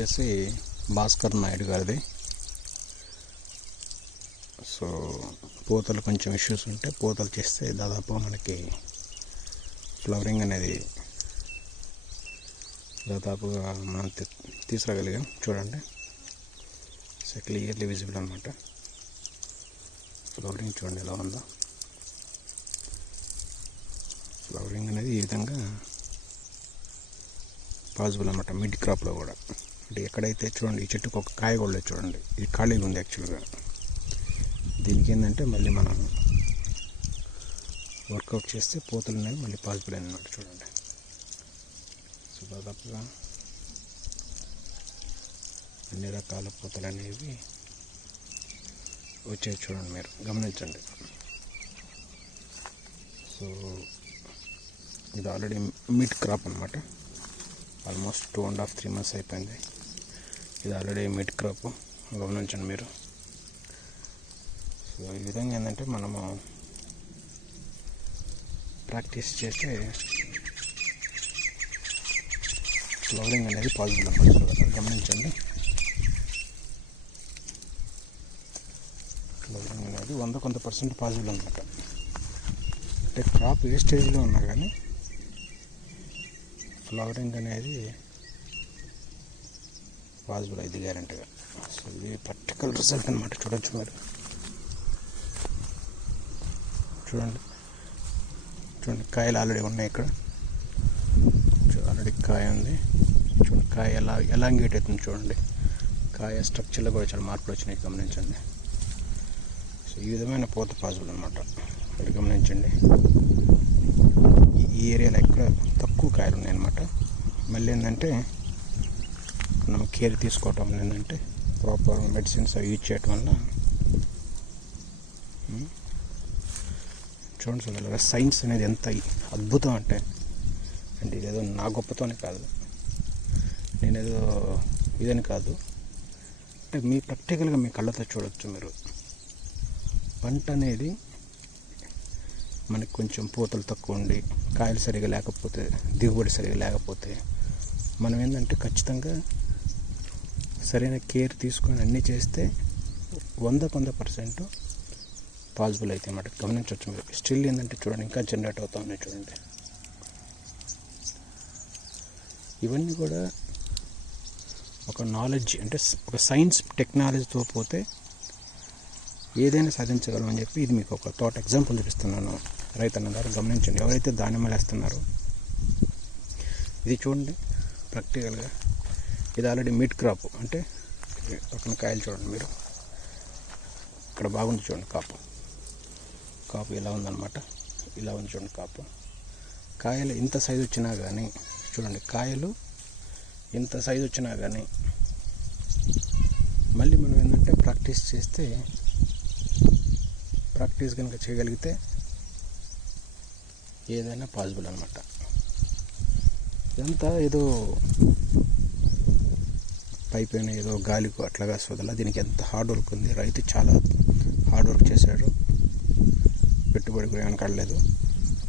వచ్చేసి భాస్కర్ నాయుడు గారిది. సో పూతలు కొంచెం ఇష్యూస్ ఉంటే పూతలు చేస్తే దాదాపు మనకి ఫ్లవరింగ్ అనేది దాదాపుగా మనం తీసుకురాగలిగాం చూడండి. సో క్లియర్లీ విజిబుల్ అనమాట ఫ్లవరింగ్ చూడండి ఎలా ఉందో. ఫ్లవరింగ్ అనేది ఈ విధంగా పాసిబుల్ అనమాట మిడ్ క్రాప్లో కూడా. అంటే ఎక్కడైతే చూడండి ఈ చెట్టుకు ఒక కాయ కూడా చూడండి. ఇది ఖాళీగా ఉంది యాక్చువల్గా దీనికి ఏంటంటే మళ్ళీ మనం వర్కౌట్ చేస్తే పూతలు అనేవి మళ్ళీ పాసిబుల్ అన్నమాట చూడండి. సో దాదాపుగా అన్ని రకాల పూతలు అనేవి వచ్చేది చూడండి మీరు. గమనించండి. సో ఇది ఆల్రెడీ మిడ్ క్రాప్ అనమాట almost two and half three months అయిపోయింది. ఇది ఆల్రెడీ మిడ్ క్రాప్ గమనించండి మీరు. సో ఈ విధంగా ఏంటంటే మనము ప్రాక్టీస్ చేస్తే ఫ్లవరింగ్ అనేది పాసిబుల్ అన్నమాట. గమనించండి. ఫ్లవరింగ్ అనేది వంద కొంత పర్సెంట్ పాసిబుల్ అనమాట అంటే క్రాప్ ఏ స్టేజ్లో ఉన్నా కానీ ఫ్లవరింగ్ అనేది పాసిబుల్ అయింది గ్యారంటీగా సో ఇది పర్టికులర్ రిజల్ట్ అనమాట చూడొచ్చు మీరు. చూడండి. చూడండి కాయలు ఆల్రెడీ ఉన్నాయి ఇక్కడ. ఆల్రెడీ కాయ ఉంది. చూడండి కాయ ఎలా ఎలాంగేట్ అవుతుంది చూడండి. కాయ స్ట్రక్చర్లో కూడా చాలా మార్పులు వచ్చినాయి గమనించండి. సో ఈ విధమైన పూత పాసిబుల్ అనమాట ఇక్కడ గమనించండి. ఈ- ఈ ఏరియాలో ఎక్కడ తక్కువ కాయలు ఉన్నాయన్నమాట మళ్ళీ ఏంటంటే మనం కేర్ తీసుకోవటం ఏంటంటే ప్రాపర్ మెడిసిన్స్ అవి యూజ్ చేయటం వల్ల చూడండి చూడాలి సైన్స్ అనేది ఎంత అద్భుతం అంటే అంటే ఇదేదో నా గొప్పతోనే కాదు నేనేదో ఇదని కాదు. అంటే మీ ప్రాక్టికల్గా మీ కళ్ళతో చూడవచ్చు మీరు. పంట అనేది మనకి కొంచెం పూతలు తక్కువ ఉండి కాయలు సరిగా లేకపోతే దిగుబడి సరిగా లేకపోతే మనం ఏంటంటే ఖచ్చితంగా సరైన కేర్ తీసుకొని అన్నీ చేస్తే వంద వంద పర్సెంట్ పాసిబుల్ అయితే అన్నమాట. గమనించవచ్చు మీరు. స్టిల్ ఏంటంటే చూడండి ఇంకా జనరేట్ అవుతా ఉన్నాయి చూడండి. ఇవన్నీ కూడా ఒక నాలెడ్జ్ అంటే ఒక సైన్స్ టెక్నాలజీతో పోతే ఏదైనా సాధించగలం అని చెప్పి ఇది మీకు ఒక తోట ఎగ్జాంపుల్ చూపిస్తున్నాను. రైతన్న గారు గమనించండి. ఎవరైతే దానిమ్మలు వేస్తున్నారో ఇది చూడండి ప్రాక్టికల్గా ఇది ఆల్రెడీ మిడ్ క్రాప్ అంటే పక్కన కాయలు చూడండి మీరు. ఇక్కడ బాగుంది చూడండి కాపు. కాపు ఇలా ఉందన్నమాట. ఇలా ఉంది చూడండి కాపు. కాయలు ఇంత సైజు వచ్చినా కానీ చూడండి కాయలు ఇంత సైజు వచ్చినా కానీ మళ్ళీ మనం ఏంటంటే ప్రాక్టీస్ చేస్తే ప్రాక్టీస్ కనుక చేయగలిగితే ఏదైనా పాసిబుల్ అనమాట ఇదంతా ఏదో పైపైన ఏదో గాలికు అట్లాగా సోదల దీనికి ఎంత హార్డ్ వర్క్ ఉంది? రైతు చాలా హార్డ్ వర్క్ చేశాడు. పెట్టుబడి కూడా ఏమైనా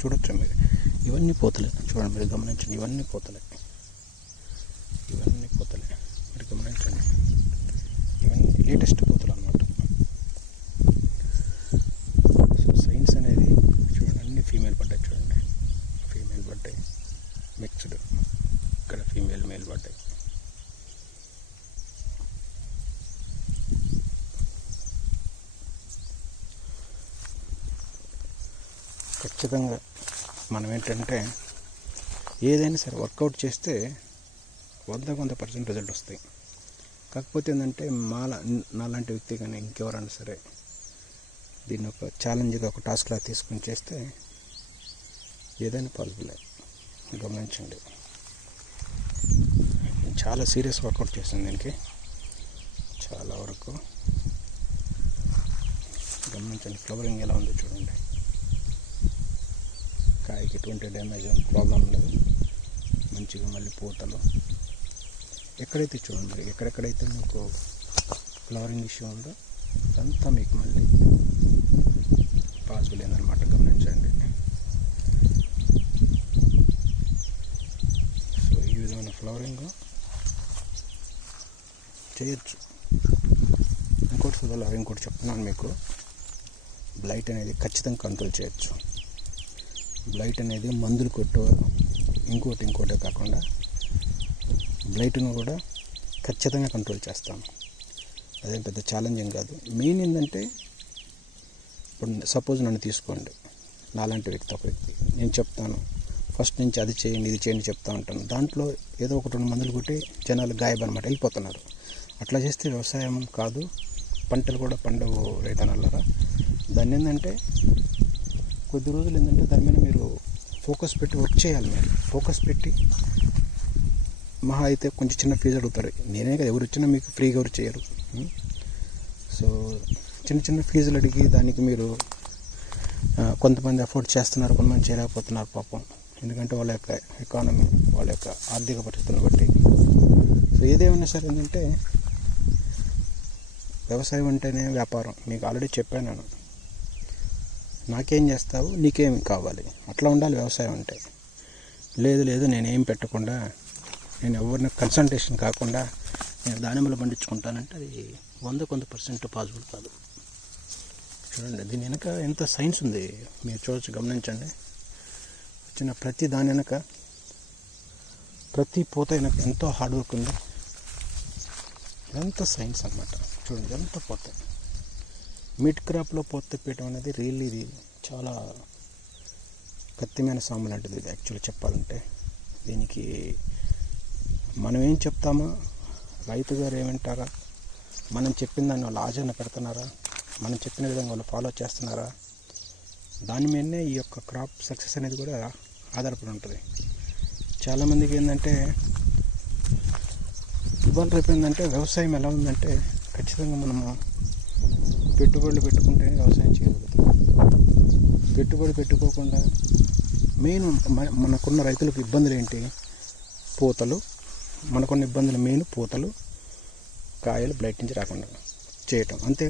చూడొచ్చు మీరు? ఇవన్నీ పోతలే. చూడండి మీరు గమనించండి ఇవన్నీ పోతలే. ఇవన్నీ పోతలే. మీరు గమనించండి. ఇవన్నీ లేటెస్ట్ పోతలు అనమాట సో సైన్స్ అనేది చూడండి అన్ని ఫీమేల్ పడ్డాయి చూడండి. ఫీమేల్ పడ్డాయి. మిక్స్డ్ ఇక్కడ ఫీమేల్ మేల్ పడ్డాయి. ఖచ్చితంగా. మనం ఏంటంటే ఏదైనా సరే వర్కౌట్ చేస్తే వంద వంద పర్సెంట్ రిజల్ట్ వస్తాయి. కాకపోతే ఏంటంటే మాల నాలాంటి వ్యక్తి కానీ ఇంకెవరైనా సరే దీన్ని ఒక ఛాలెంజ్గా ఒక టాస్క్లా తీసుకుని చేస్తే ఏదైనా పాసిబుల్. గమనించండి. చాలా సీరియస్ వర్కౌట్ చేశాను దీనికి. చాలా వరకు. గమనించండి ఫ్లవరింగ్ ఎలా ఉందో చూడండి. కాయకి ఎటువంటి డ్యామేజ్ ప్రాబ్లం లేదు. మంచిగా మళ్ళీ పూతలు. ఎక్కడైతే చూడండి ఎక్కడెక్కడైతే మీకు ఫ్లవరింగ్ ఇష్యూ ఉందో అదంతా మీకు మళ్ళీ పాసిబుల్ అయిందనమాట గమనించండి. సో ఈ విధమైన ఫ్లవరింగ్ చేయొచ్చు. ఇంకోటి సుధాలో ఇంకోటి చెప్తున్నాను మీకు. బ్లైట్ అనేది ఖచ్చితంగా కంట్రోల్ చేయొచ్చు. బ్లైట్ అనేది మందులు కొట్టు ఇంకోటి ఇంకోటే కాకుండా బ్లైట్ను కూడా ఖచ్చితంగా కంట్రోల్ చేస్తాను అదేం పెద్ద ఛాలెంజింగ్ కాదు. మెయిన్ ఏంటంటే ఇప్పుడు సపోజ్ నన్ను తీసుకోండి. నాలాంటి వ్యక్తి ఒక వ్యక్తి. నేను చెప్తాను. ఫస్ట్ నుంచి అది చేయండి ఇది చేయండి చెప్తా ఉంటాను. దాంట్లో ఏదో ఒక రెండు మందులు కొట్టి జనాలు గాయబనమాట వెళ్ళిపోతున్నారు. అట్లా చేస్తే వ్యవసాయం కాదు పంటలు కూడా పండవు రైతన్నలారా. దాన్ని ఏంటంటే కొద్ది రోజులు ఏంటంటే దాని మీద మీరు ఫోకస్ పెట్టి వర్క్ చేయాలి మీరు. ఫోకస్ పెట్టి మహా అయితే కొంచెం చిన్న ఫీజు అడుగుతారు. నేనే కదా ఎవరు వచ్చినా మీకు ఫ్రీగా ఎవరు చేయరు. సో చిన్న చిన్న ఫీజులు అడిగి దానికి మీరు కొంతమంది అఫోర్డ్ చేస్తున్నారు కొంతమంది చేయలేకపోతున్నారు పాపం. ఎందుకంటే వాళ్ళ యొక్క ఎకానమీ వాళ్ళ యొక్క ఆర్థిక పరిస్థితులను బట్టి. సో ఏదేమన్నా సరే ఏంటంటే వ్యవసాయం అంటేనే వ్యాపారం. మీకు ఆల్రెడీ చెప్పాను నేను. నాకేం చేస్తావు? నీకేమి కావాలి? అట్లా ఉండాలి వ్యవసాయం అంటే. లేదు లేదు నేనేం పెట్టకుండా నేను ఎవరిని కన్సల్టేషన్ కాకుండా నేను దానిమ్మలు పండించుకుంటానంటే అది వంద కొంత పర్సెంట్ పాసిబుల్ కాదు. చూడండి దీని వెనక ఎంత సైన్స్ ఉంది? మీరు చూడొచ్చు గమనించండి. వచ్చిన ప్రతి దాని వెనక ప్రతి పూత వెనక ఎంతో హార్డ్ వర్క్ ఉంది. ఇదంతా సైన్స్ అన్నమాట. చూడండి ఎంత పోతాయి మిడ్ క్రాప్లో పోత అనేది రియల్లీ ఇది చాలా కత్తిమైన సాము లాంటిది ఇది యాక్చువల్లీ చెప్పాలంటే. దీనికి మనం ఏం చెప్తామో? రైతు గారు ఏమంటారా? మనం చెప్పిన దాన్ని వాళ్ళు ఆచరణ పెడుతున్నారా? మనం చెప్పిన విధంగా వాళ్ళు ఫాలో చేస్తున్నారా? దాని మీదనే ఈ యొక్క క్రాప్ సక్సెస్ అనేది కూడా ఆధారపడి ఉంటుంది. చాలామందికి ఏంటంటే ఇవాళ రేపు ఏంటంటే వ్యవసాయం ఎలా ఉందంటే ఖచ్చితంగా మనము పెట్టుబడులు పెట్టుకుంటేనే వ్యవసాయం చేయగలుగుతాం. పెట్టుబడి పెట్టుకోకుండా మెయిన్ మనకున్న రైతులకు ఇబ్బందులు ఏంటి? పూతలు. మనకున్న ఇబ్బందులు మెయిన్ పూతలు కాయలు బ్లైట్ నుంచి రాకుండా చేయటం. అంతే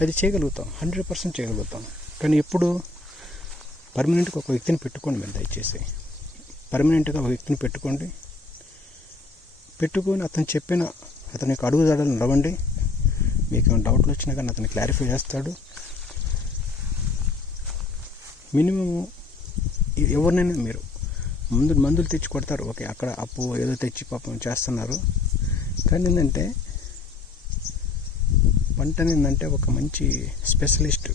అది చేయగలుగుతాం. హండ్రెడ్ పర్సెంట్ చేయగలుగుతాం. కానీ ఎప్పుడు పర్మనెంట్గా ఒక వ్యక్తిని పెట్టుకోండి మీరు దయచేసి. పర్మనెంట్గా ఒక వ్యక్తిని పెట్టుకోండి. పెట్టుకొని అతను చెప్పిన అతని యొక్క అడుగుదాడలు నడవండి. మీకు ఏమైనా డౌట్లు వచ్చినా కానీ అతను క్లారిఫై చేస్తాడు. మినిమం ఎవరినైనా మీరు ముందు మందులు తెచ్చి కొడతారు. ఓకే అక్కడ అప్పు ఏదో తెచ్చి పాపం చేస్తున్నారు. కానీ ఏంటంటే పంట ఏంటంటే ఒక మంచి స్పెషలిస్ట్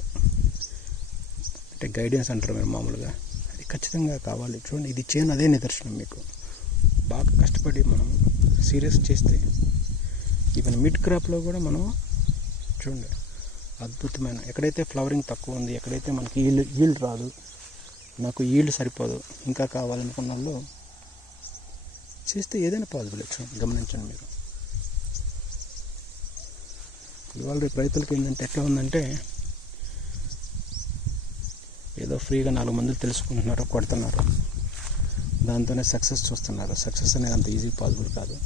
అంటే గైడెన్స్ అంటారు మీరు మామూలుగా. అది ఖచ్చితంగా కావాలి. చూడండి ఇది చేయను అదే నిదర్శనం మీకు. బాగా కష్టపడి మనం సీరియస్ చేస్తే ఈవెన్ మిడ్ క్రాప్లో కూడా మనం చూడండి. అద్భుతమైన ఎక్కడైతే ఫ్లవరింగ్ తక్కువ ఉంది ఎక్కడైతే మనకి ఈల్డ్ ఈల్డ్ రాదు నాకు ఈల్డ్ సరిపోదు ఇంకా కావాలనుకున్న వాళ్ళు చేస్తే ఏదైనా పాసిబుల్ చూడండి గమనించండి మీరు. ఇవాళ రేపు రైతులకి ఏంటంటే ఎట్లా ఉందంటే ఏదో ఫ్రీగా నాలుగు మందులు తెలుసుకుంటున్నారు కొడుతున్నారు. దాంతోనే సక్సెస్ చూస్తున్నారు. సక్సెస్ అనేది అంత ఈజీ పాసిబుల్ కాదు.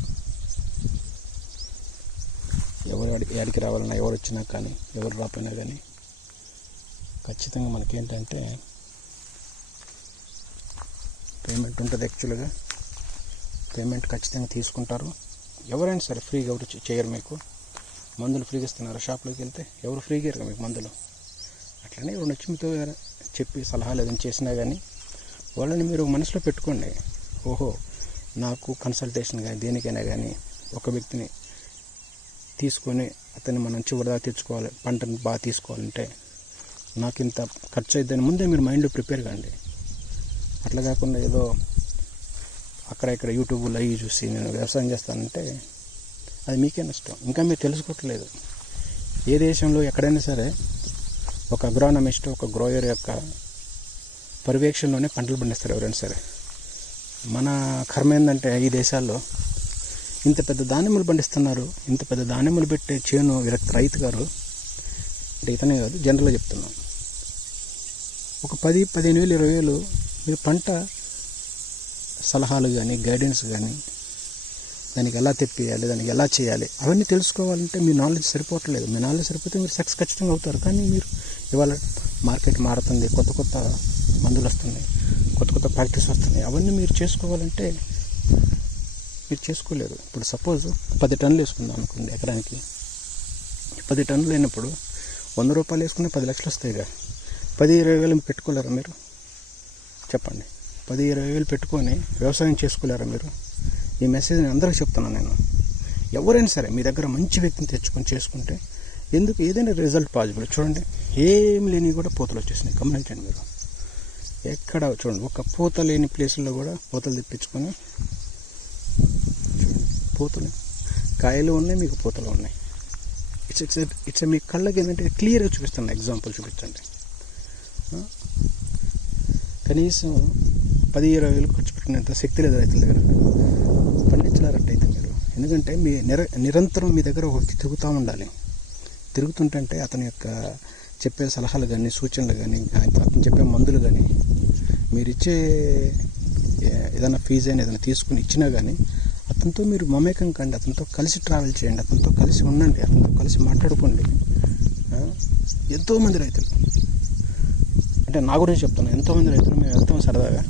ఎవరు రావాలన్నా ఎవరు వచ్చినా కానీ ఎవరు రాపోయినా కానీ ఖచ్చితంగా మనకేంటంటే పేమెంట్ ఉంటుంది యాక్చువల్గా పేమెంట్ ఖచ్చితంగా తీసుకుంటారు. ఎవరైనా సరే ఫ్రీగా ఎవరు చేయరు మీకు. మందులు ఫ్రీగా ఇస్తున్నారు. షాప్లోకి వెళ్తే ఎవరు ఫ్రీగా ఇరగ మీకు మందులు. అట్లనే ఎవరు వచ్చి మీతో చెప్పి సలహాలు ఏదైనా చేసినా కానీ వాళ్ళని మీరు మనసులో పెట్టుకోండి. ఓహో నాకు కన్సల్టేషన్ కానీ దేనికైనా కానీ ఒక వ్యక్తిని తీసుకొని అతన్ని మనం చివరిదాకా తెచ్చుకోవాలి. పంటను బాగా తీసుకోవాలంటే నాకు ఇంత ఖర్చు అయిద్దని ముందే మీరు మైండ్ ప్రిపేర్ కాండి. అట్లా కాకుండా ఏదో అక్కడ ఇక్కడ యూట్యూబ్లో అవి చూసి నేను వ్యవసాయం చేస్తానంటే అది మీకే నష్టం. ఇంకా మీరు తెలుసుకోవట్లేదు. ఏ దేశంలో ఎక్కడైనా సరే ఒక అగ్రానమిస్ట్ ఒక గ్రోయర్ యొక్క పర్యవేక్షణలోనే పంటలు పండిస్తారు ఎవరైనా సరే. మన కర్మ ఏంటంటే ఈ దేశాల్లో ఇంత పెద్ద దానిమ్మలు పండిస్తున్నారు ఇంత పెద్ద దానిమ్మలు పెట్టే చేను వీళ్ళ రైతు గారు అంటే ఇతనే కాదు జనరల్గా చెప్తున్నాం. ఒక పది పదిహేను వేలు ఇరవై వేలు మీరు పంట సలహాలు కానీ గైడెన్స్ కానీ దానికి ఎలా తెప్పియాలి దానికి ఎలా చేయాలి అవన్నీ తెలుసుకోవాలంటే మీ నాలెడ్జ్ సరిపోవట్లేదు. మీ నాలెడ్జ్ సరిపోతే మీరు సక్సెస్ ఖచ్చితంగా అవుతారు. కానీ మీరు ఇవాళ మార్కెట్ మారుతుంది కొత్త కొత్త మందులు వస్తున్నాయి కొత్త కొత్త ప్రాక్టీస్ వస్తున్నాయి. అవన్నీ మీరు చేసుకోవాలంటే మీరు చేసుకోలేరు ఇప్పుడు సపోజ్ పది టన్నులు వేసుకుందాం అనుకోండి ఎకరానికి. పది టన్నులు అయినప్పుడు వంద రూపాయలు వేసుకుని పది లక్షలు వస్తాయిగా పది ఇరవై వేలు పెట్టుకోలేరా మీరు? చెప్పండి. పది ఇరవై వేలు పెట్టుకొని వ్యవసాయం చేసుకోలేరా మీరు? ఈ మెసేజ్ నేను అందరికీ చెప్తున్నాను నేను. ఎవరైనా సరే మీ దగ్గర మంచి వ్యక్తిని తెచ్చుకొని చేసుకుంటే ఎందుకు ఏదైనా రిజల్ట్ పాజిబుల్ చూడండి ఏం లేని కూడా పూతలు వచ్చేసినాయి. గమనించండి మీరు. ఎక్కడ చూడండి ఒక పూత లేని ప్లేసుల్లో కూడా పూతలు తెప్పించుకొని పూతలు కాయలు ఉన్నాయి మీకు పూతలు ఉన్నాయి. ఇట్స్ ఇట్స్ ఇట్స్ మీ కళ్ళకి ఏంటంటే క్లియర్గా చూపిస్తాను ఎగ్జాంపుల్ చూపించండి. కనీసం పది ఇరవై వేలు ఖర్చు పెట్టినంత శక్తి లేదు రైతుల దగ్గర. పండించలేరట్టయితే మీరు. ఎందుకంటే మీ నిర నిరంతరం మీ దగ్గర ఒక తిరుగుతూ ఉండాలి. తిరుగుతుంటే అతని యొక్క చెప్పే సలహాలు కానీ సూచనలు కానీ అతను చెప్పే మందులు కానీ మీరు ఇచ్చే ఏదైనా ఫీజు అయినా ఏదైనా తీసుకుని ఇచ్చినా కానీ అతనితో మీరు మమేకం కండి అతనితో కలిసి ట్రావెల్ చేయండి అతనితో కలిసి ఉండండి అతనితో కలిసి మాట్లాడుకోండి. ఎంతోమంది రైతులు. అంటే నా గురించి చెప్తాను ఎంతోమంది రైతులు మేము వెళ్తాం సరదాగా.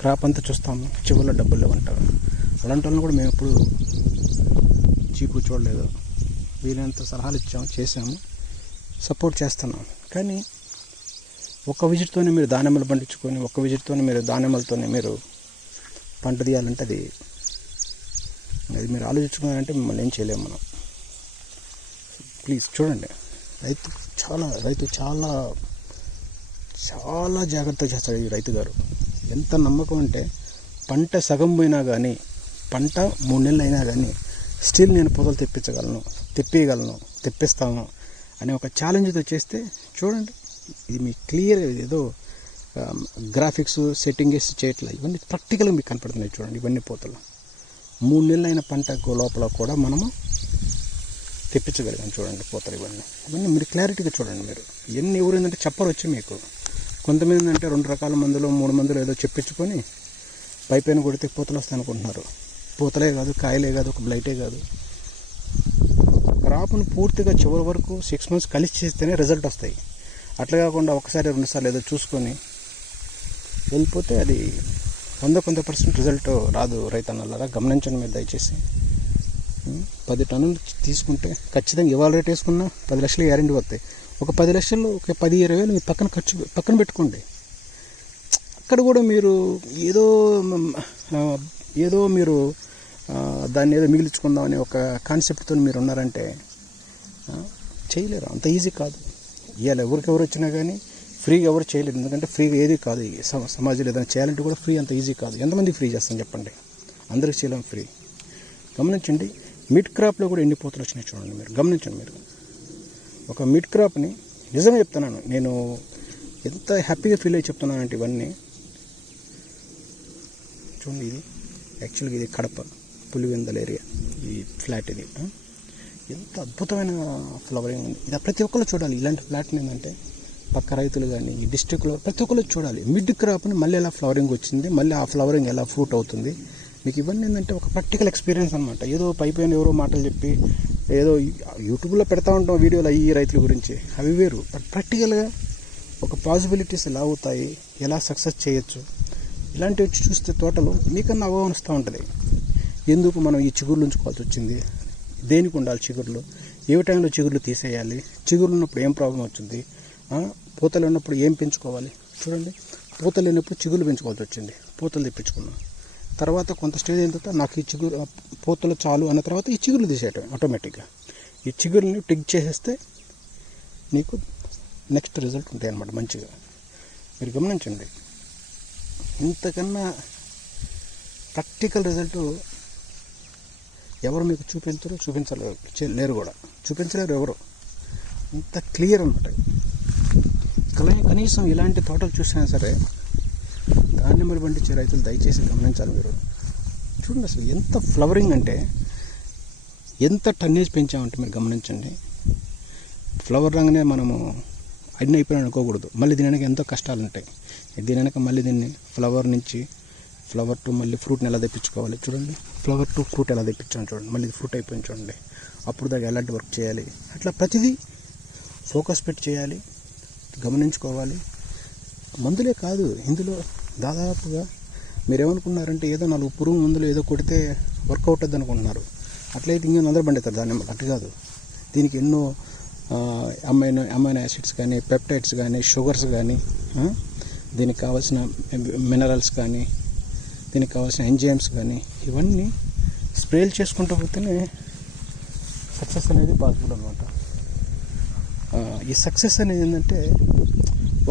క్రాప్ అంతా చూస్తాము చివరిలో డబ్బులు లేవంటారు. అలాంటి వాళ్ళని కూడా మేము ఎప్పుడు చీపు చూడలేదు. వీలైనంత సలహాలు ఇచ్చాము చేసాము సపోర్ట్ చేస్తున్నాం. కానీ ఒక విజిట్తోనే మీరు దానిమ్మలు పండించుకొని ఒక్క విజిట్తోనే మీరు దానిమ్మలతోనే మీరు పంట తీయాలంటే అది అది మీరు ఆలోచించుకున్నారంటే మిమ్మల్ని ఏం చేయలేము మనం. ప్లీజ్ చూడండి. రైతు చాలా రైతు చాలా చాలా జాగ్రత్త చేస్తాడు ఈ రైతు గారు. ఎంత నమ్మకం అంటే పంట సగం పోయినా కానీ పంట మూడు నెలలు అయినా కానీ స్టిల్ నేను పొదలు తెప్పించగలను తెప్పేయగలను తెప్పిస్తాను అనే ఒక ఛాలెంజ్తో చేస్తే చూడండి ఇది మీ క్లియర్ ఏదో గ్రాఫిక్స్ సెట్టింగ్ వేసి చేయట్లేదు ఇవన్నీ ప్రాక్టికల్గా మీకు కనపడుతున్నాయి చూడండి ఇవన్నీ పోతలు. మూడు నెలలైన పంటకు లోపల కూడా మనము తెప్పించగలిగాం చూడండి పోతలు ఇవన్నీ. ఇవన్నీ మీరు క్లారిటీగా చూడండి మీరు. ఎన్ని ఎవరైందంటే చెప్పరు వచ్చి మీకు. కొంతమంది అంటే రెండు రకాల మందులు మూడు మందులు ఏదో చెప్పించుకొని పైపైన కొడితే పూతలు వస్తాయి అనుకుంటున్నారు. పూతలే కాదు కాయలే కాదు ఒక బ్లైటే కాదు. క్రాప్ను పూర్తిగా చివరి వరకు సిక్స్ మంత్స్ కలిసి చేస్తేనే రిజల్ట్ వస్తాయి. అట్లా కాకుండా ఒకసారి రెండుసార్లు ఏదో చూసుకొని వెళ్ళిపోతే అది వంద కొంత పర్సెంట్ రిజల్ట్ రాదు రైతన్నలారా. గమనించండి మీరు దయచేసి. పది టన్నులు తీసుకుంటే ఖచ్చితంగా ఇవాళ రేట్ వేసుకున్నా పది లక్షలు గ్యారెంటీ వస్తాయి. ఒక పది లక్షలు ఒక పది ఇరవై వేలు మీ పక్కన ఖర్చు పక్కన పెట్టుకోండి. అక్కడ కూడా మీరు ఏదో ఏదో మీరు దాన్ని ఏదో మిగిలించుకుందాం అనే ఒక కాన్సెప్ట్తో మీరు ఉన్నారంటే చేయలేరు. అంత ఈజీ కాదు. ఇవాళ ఎవరికి ఎవరు వచ్చినా కానీ ఫ్రీగా ఎవరు చేయలేదు. ఎందుకంటే ఫ్రీగా ఏది కాదు ఈ సమాజంలో ఏదైనా చేయాలంటే కూడా ఫ్రీ అంత ఈజీ కాదు. ఎంతమంది ఫ్రీ చేస్తాను చెప్పండి? అందరికి చేయలేం ఫ్రీ. గమనించండి మిడ్ క్రాప్లో కూడా ఎన్ని పోతలు వచ్చినాయి చూడండి మీరు. గమనించండి మీరు. ఒక మిడ్ క్రాప్ని నిజంగా చెప్తున్నాను. నేను ఎంత హ్యాపీగా ఫీల్ అయ్యి చెప్తున్నానంటే ఇవన్నీ. చూడండి ఇది. యాక్చువల్గా ఇది కడప పులివెందల ఏరియా. ఈ ఫ్లాట్ ఇది. ఎంత అద్భుతమైన ఫ్లవరింగ్ ఉంది. ఇది ప్రతి ఒక్కరు చూడాలి. ఇలాంటి ఫ్లాట్ని ఏంటంటే పక్క రైతులు కానీ ఈ డిస్ట్రిక్ట్లో ప్రతి ఒక్కరు చూడాలి. మిడ్ క్రాప్ని మళ్ళీ ఎలా ఫ్లవరింగ్ వచ్చింది మళ్ళీ ఆ ఫ్లవరింగ్ ఎలా ఫ్రూట్ అవుతుంది. మీకు ఇవన్నీ ఏంటంటే ఒక ప్రాక్టికల్ ఎక్స్పీరియన్స్ అనమాట ఏదో పైపైన ఎవరో మాటలు చెప్పి ఏదో యూట్యూబ్లో పెడతా ఉంటాం వీడియోలు ఈ రైతుల గురించి. అవి వేరు. బట్ ప్రాక్టికల్గా ఒక పాసిబిలిటీస్ ఎలా అవుతాయి ఎలా సక్సెస్ చేయొచ్చు ఇలాంటివి వచ్చి చూస్తే తోటలు మీకన్నా అవగాహన వస్తూ ఉంటుంది. ఎందుకు మనం ఈ చిగుర్లు ఉంచుకోవాల్సి వచ్చింది? దేనికి ఉండాలి చిగుర్లు? ఏ టైంలో చిగుర్లు తీసేయాలి? చిగుర్లు ఉన్నప్పుడు ఏం ప్రాబ్లం వచ్చింది పూతలు ఉన్నప్పుడు ఏం పెంచుకోవాలి? చూడండి. పూతలు లేనప్పుడు చిగులు పెంచుకోవాల్సి వచ్చింది. పూతలు తెప్పించుకున్నాం. తర్వాత కొంత స్టేజ్ అయిన తర్వాత నాకు ఈ చిగురు పూతలు చాలు అన్న తర్వాత ఈ చిగురు తీసేయటం ఆటోమేటిక్గా ఈ చిగురుని టిక్ చేసేస్తే నీకు నెక్స్ట్ రిజల్ట్ ఉంటాయి అన్నమాట మంచిగా. మీరు గమనించండి. ఇంతకన్నా ప్రాక్టికల్ రిజల్ట్ ఎవరు మీకు చూపించరు చూపించలేరు. లేరు కూడా. చూపించలేరు ఎవరు. ఇంత క్లియర్ అనమాట కనీసం ఇలాంటి తోటలు చూసినా సరే దానిమ్మలు పండించే రైతులు దయచేసి గమనించాలి మీరు. చూడండి అసలు ఎంత ఫ్లవరింగ్ అంటే ఎంత టన్నేజ్ పెంచామంటే మీరు గమనించండి. ఫ్లవర్ రంగానే మనము అన్ని అయిపోయినా అనుకోకూడదు. మళ్ళీ దీని వెనక ఎంతో కష్టాలు ఉంటాయి. దీని వెనక మళ్ళీ దీన్ని ఫ్లవర్ నుంచి ఫ్లవర్ టు మళ్ళీ ఫ్రూట్ని ఎలా తెప్పించుకోవాలి చూడండి. ఫ్లవర్ టు ఫ్రూట్ ఎలా తెప్పించాం చూడండి. మళ్ళీ ఫ్రూట్ అయిపోయింది చూడండి. అప్పుడు దాకా ఎలాంటి వర్క్ చేయాలి? అట్లా ప్రతిదీ ఫోకస్ పెట్టి చేయాలి. గమనించుకోవాలి. మందులే కాదు ఇందులో దాదాపుగా మీరేమనుకున్నారంటే ఏదో నాలుగు పురుగు మందులు ఏదో కొడితే వర్కౌట్ అవుతుంది అనుకుంటున్నారు అట్లయితే ఇంకేం అందరూ పండిస్తారు దాన్ని? అటు కాదు. దీనికి ఎన్నో అమైనో అమైనో యాసిడ్స్ కానీ పెప్టైడ్స్ కానీ షుగర్స్ కానీ దీనికి కావాల్సిన మినరల్స్ కానీ దీనికి కావాల్సిన ఎంజైమ్స్ కానీ ఇవన్నీ స్ప్రేలు చేసుకుంటూ పోతేనే సక్సెస్ అనేది పాసిబుల్ అనమాట ఈ సక్సెస్ అనేది ఏంటంటే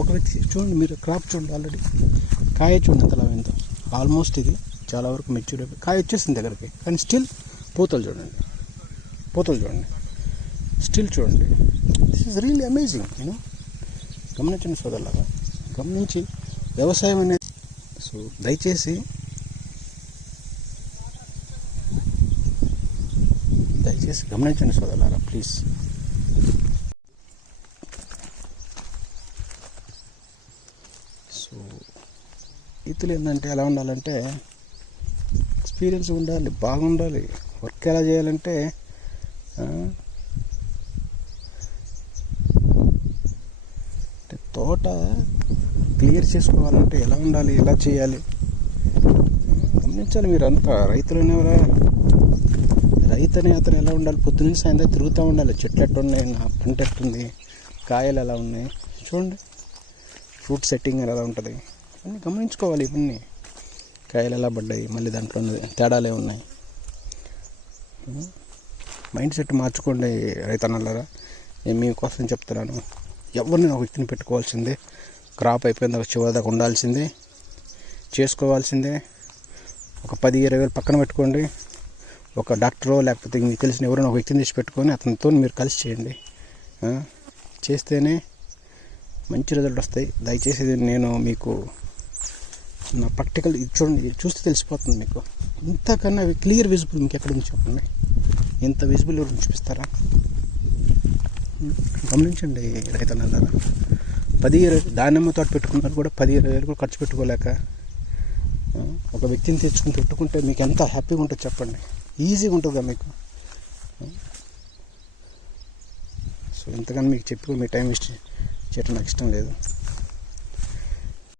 ఒక వ్యక్తి చూడండి మీరు క్రాప్ చూడండి ఆల్రెడీ కాయ చూడండి ఎంత లావిందో ఆల్మోస్ట్ ఇది చాలా వరకు మెచ్యూర్ అయిపోయి కాయ వచ్చేసింది దగ్గరికి. కానీ స్టిల్ పూతలు చూడండి. పూతలు చూడండి. స్టిల్ చూడండి. దిస్ ఇస్ రియల్లీ అమేజింగ్ నేను గమనించండి సోదరులాగా గమనించి వ్యవసాయం అనేది సో దయచేసి దయచేసి గమనించండి సోదరులారా ప్లీజ్ సో రైతులు ఏంటంటే ఎలా ఉండాలంటే ఎక్స్పీరియన్స్ ఉండాలి బాగుండాలి. వర్క్ ఎలా చేయాలంటే తోట క్లియర్ చేసుకోవాలంటే ఎలా ఉండాలి ఎలా చేయాలి? గమనించాలి మీరంతా. రైతులు అనేవారా? రైతు అనే అతను ఎలా ఉండాలి? పొద్దున్న సాయంత్రం తిరుగుతూ ఉండాలి. చెట్లు ఎట్టున్నాయి నా పంట ఎట్టుంది కాయలు ఎలా ఉన్నాయి? చూడండి. ఫ్రూట్ సెట్టింగ్ ఎలా ఉంటుంది? అన్నీ గమనించుకోవాలి ఇవన్నీ. కాయలు ఎలా పడ్డాయి మళ్ళీ దాంట్లో ఉన్నది తేడాలే ఉన్నాయి. మైండ్ సెట్ మార్చుకోండి రైతన్నలారా. నేను మీకోసం చెప్తున్నాను. ఎవరిని ఒక వ్యక్తిని పెట్టుకోవాల్సిందే. క్రాప్ అయిపోయిన చివరి దాకా ఉండాల్సిందే. చేసుకోవాల్సిందే. ఒక పది ఇరవై వేలు పక్కన పెట్టుకోండి. ఒక డాక్టరో లేకపోతే మీకు తెలిసిన ఎవరైనా ఒక వ్యక్తిని తీసి పెట్టుకొని అతనితో మీరు కలిసి చేయండి. చేస్తేనే మంచి రిజల్ట్ వస్తాయి. దయచేసి నేను మీకు నా ప్రాక్టికల్ ఇది చూడండి చూస్తే తెలిసిపోతుంది మీకు. ఇంతకన్నా క్లియర్ విజిబుల్ మీకు ఎక్కడ నుంచి చెప్పండి? ఇంత విజిబుల్ ఎవరు చూపిస్తారా? గమనించండి రైతన్నలారా పది ఇరవై దానిమ్మ తోట పెట్టుకున్నారు కూడా పది ఇరవై వేలు కూడా ఖర్చు పెట్టుకోలేక ఒక వ్యక్తిని తెచ్చుకుని పెట్టుకుంటే మీకు ఎంత హ్యాపీగా ఉంటుంది చెప్పండి. ఈజీగా ఉంటుందా మీకు? సో ఇంతకన్నా మీకు చెప్పి మీ టైం వేస్ట్ చేయటం నాకు ఇష్టం లేదు.